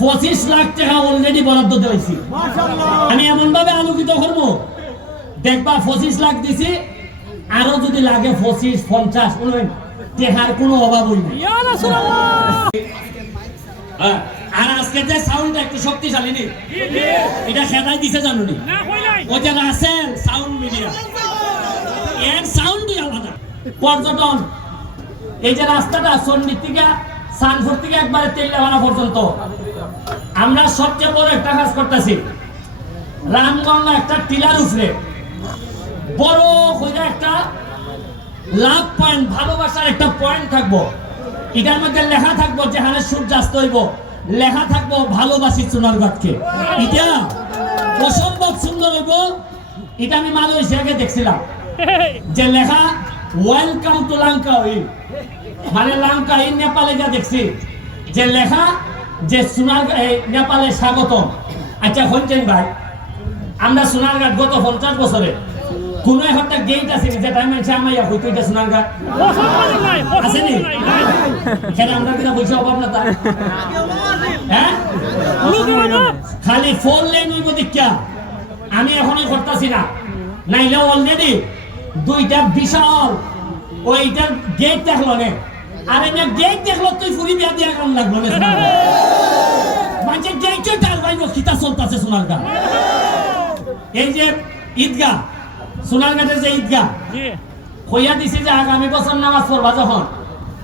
পঁচিশ লাখ টাকা অলরেডি বরাদ্দ দিয়েছি। আমি এমন ভাবে আলোকিত করব দেখবা পঁচিশ লাখ দিছি আরও যদি লাগে পঁচিশ পঞ্চাশ টেকার কোনো অভাব হই নাই হ্যাঁ, আর আজকে যে সাউন্ডটা একটু শক্তিশালী নি এটা সেটাই দিছে জানো নি? ওই যে রাসেল সাউন্ড মিডিয়া এর সাউন্ডই আলাদা। পর্যটন এই যে রাস্তাটা সন্নির থেকে সানপুর থেকে একবারে তেল্লাবানা পর্যন্ত। আমরা সবচেয়ে বড় একটা কাজ করতেছি। রামগঙ্গা একটা টিলার উপরে বড় করে একটা লাভ পয়েন্ট, ভালোবাসার একটা পয়েন্ট থাকব। এটার মধ্যে লেখা থাকব যেখানে সূর্যাস্ত হইব। লেখা থাকব ভালোবাসি সোনারগাঁকে এটা অসম্ভব সুন্দর হইব। এটা আমি মালয়েশিয়াকে দেখছিলাম। যে লেখা ওয়েলকাম টু লাঙ্কা উইল মানে লাঙ্কা এই নেপালে যা দেখছি। যে লেখা, যে সোনার এই নেপালে স্বাগতম। আচ্ছা শুনছেন ভাই, আমরা সোনারঘাট গত পঞ্চাশ বছরে কোন একটা গেট আছে যেটা আমি আমার ইয়া হইতো এটা সোনারঘাট আসেনি কেন আমরা কিনা বলছি অভাব না তার? হ্যাঁ? খালি ফোর লেন হইব দীক্ষা। আমি এখনই করতেছি না। নাইলে অলরেডি দুইটা বিশাল। ওইটার গেট দেখল নে? আরে না গেট দেখল তুই ফুরি বিয়া দিয়া কাম লাগল না মানে গেট টার ভাই খিতা চলতেছে সোনার গা এই যে ঈদগাহ সোনার ঘাটের যে ঈদগাহ জি। হইয়া দিছে যে আগামী বছর নামাজ পড়বা যখন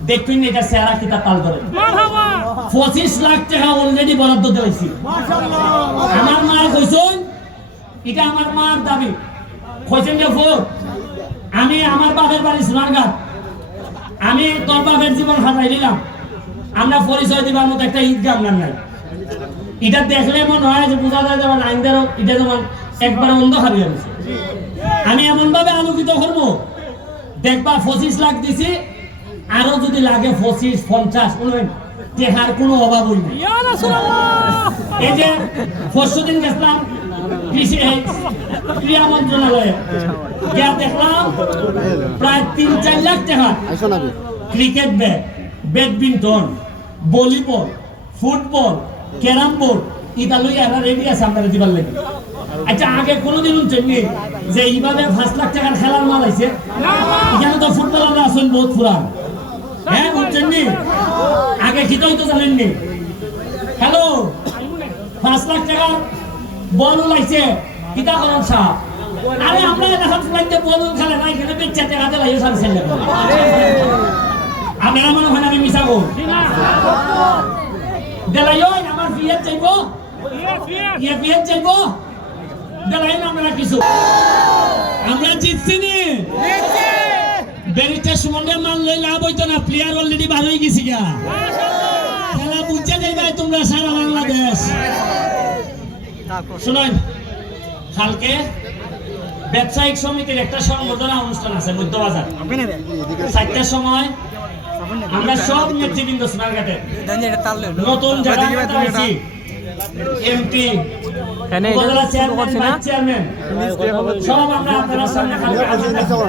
দেখবেন এটা সেরা খিতা তাল ধরে। পঁচিশ লাখ টাকা অলরেডি বরাদ্দ দিয়েছি আমার মা কইছেন এটা আমার মার দাবি। কইছেন যে ভোট আমি আমার বাপের বাড়ি সোনারঘাট আমি তোর বাপের জীবন হারাই দিলাম আমরা পরিচয় দিবার মতো একটা ঈদগাহ আপনার নাই। এটা দেখলে মনে হয় যে বোঝা যায় যেমন আইনদেরও এটা যেমন একবার অন্ধকার হয়ে গেছে। আমি এমন ভাবে আলোকিত করব দেখবা পঁচিশ লাখ দিছি আরও যদি লাগে পঁচিশ পঞ্চাশ বলবেন টেকার কোনো অভাব নাই। এই যে পরশু দিন গেছিলাম ক্রীড়া মন্ত্রণালয়ে। গিয়া দেখলাম প্রায় তিন চার লাখ টাকা। Cricket bat badminton volleyball football carrom board এটা লই এরা রেডি আছে আপনারা দিবার লাগে। আচ্ছা আগে কোনোদিন শুনছেননি যে এইভাবে পাঁচ লাখ টাকার খেলার মাল আছে এখানে তো ফুটবলাররা আছেন বহুত পুরান। হ্যাঁ বুঝছেননি আগে খিতাই তো জানেননি হ্যালো? পাঁচ লাখ টাকার বল উলাইছে কিতা করেন সাহ আরে আমরা এখন ফ্লাইটে বল খেলে না এখানে বেচা টাকা দিলাই সার ছেলে আপনারা মনে হয় আমি মিশা গো দেলাই ওই আমার বিয়ে চাইব ইয়া ফিয়া বিয়ে চাইব দেলাই না আমরা কিছু। আমরা জিতছি নি। ব্যারিস্টার সুমনের মান লই লাভ হইতো না প্লেয়ার অলরেডি ভালো হয়ে গেছি গা। খেলা বুঝতে যাইবে তোমরা সারা বাংলাদেশ। শুনুন কালকে ব্যবসায়িক সমিতির একটা সংবর্ধনা অনুষ্ঠান আছে মধ্যবাজার। চারটার সময় আমরা সব নেতৃবৃন্দ সোনারঘাটে নতুন জায়গা পাইছি এমপি চেয়ারম্যান সব আমরা আপনাদের সামনে কালকে হাজির থাকব।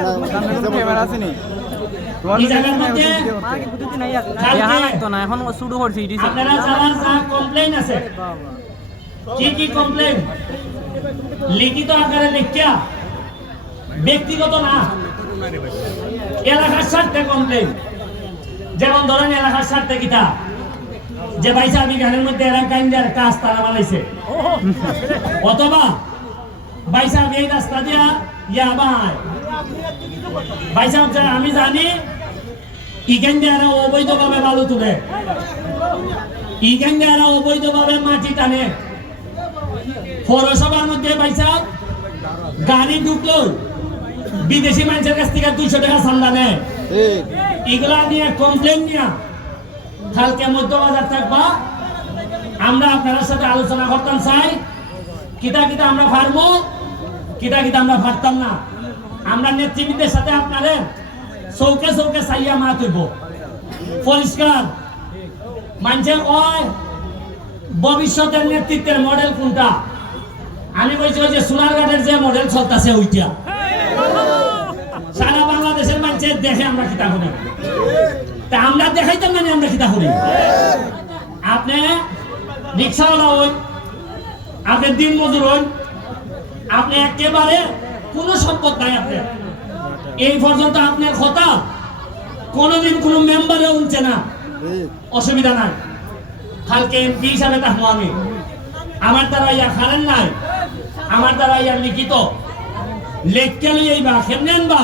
এই জায়গার মধ্যে? দেখা লাগতো না এখন শুরু করছি আপনারা যারা যা কমপ্লেইন আছে কি কি কমপ্লেন লিখিত আকারে লিখিয়া, ব্যক্তিগত না। এলাকার স্বার্থে কমপ্লেন যেমন ধরেন এলাকার স্বার্থে কিতা? যে ভাইসা, আমি গানের মধ্যে এলাকা ইন্ডিয়ার কাজ তারা বানাইছে অথবা ভাইসা এই রাস্তা দিয়া ইয়া ভাই ভাইসা আমি জানি ইখান দিয়ে অবৈধভাবে বালু তুলে। ইখান দিয়ে অবৈধভাবে মাটি টানে। পৌরসভার মধ্যে পাইছা, গাড়ি ঢুকলো, বিদেশি মানুষের কাছ থেকে দুইশো টাকা চান্দা নেয়। এগুলা নিয়ে কমপ্লেন নিয়ে কালকে মধ্যবাজার থাকবা। আমরা আপনার সাথে আলোচনা করতাম, চাই। কিতা কিতা আমরা পারব, কিতা কিতা আমরা পারতাম না। আমরা নেতৃবৃন্দের সাথে আপনাদের চৌকে চৌকে চাইয়া মাত হইব। পরিষ্কার। মানুষে কয় ভবিষ্যতের নেতৃত্বের মডেল কোনটা? আমি বলছি ওই যে সোনারঘাটের যে মডেল চলতেছে ওইটা। সারা বাংলাদেশের মানুষের দেখে আমরা কিতা করি। তা আমরা দেখাইতাম মানে আমরা কিতা করি। আপনি রিক্সাওয়ালা হই আপনি দিন মজুর হই আপনি একেবারে কোনো সম্পদ নাই আপনার। এই পর্যন্ত আপনার কথা কোনোদিন কোনো মেম্বারে উঠছে না। অসুবিধা নাই। কালকে এমপি হিসাবে থাকব আমি। আমার দ্বারা ইয়া খালেন নাই। আমার দ্বারা ইয়া লিখিত। লেখকে লইয়াই বা কেমনেন বা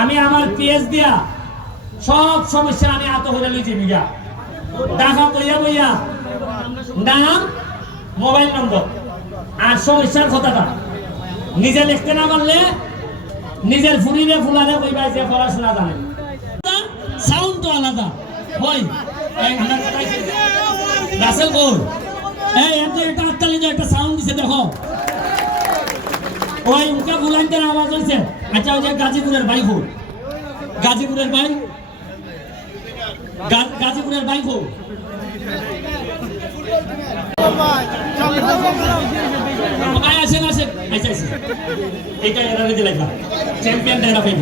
আমি আমার পিএস দিয়া সব সমস্যা আমি আত করে লিখি বিঘা। দেখা কইয়া বইয়া নাম, মোবাইল নম্বর। আর সমস্যার কথাটা। নিজে লিখতে না পারলে নিজের ফুরিরে ফুলারে কইবা যে পড়াশোনা জানে। সাউন্ড তো আলাদা। কোথায় রাসেল কোর। এই, এত একটা আত্মালি একটা সাউন্ড দিছে, দেখো। ওই উনকা বুলাইতে আওয়াজ হয়েছে আচ্ছা ওই যে গাজীপুরের বাইক। হোক গাজীপুরের বাইক? গাজীপুরের বাইক। হোক আয় আসেন আসেন। আচ্ছা আচ্ছা। এইটা এরা রেডি চ্যাম্পিয়নটা এরা পাইব।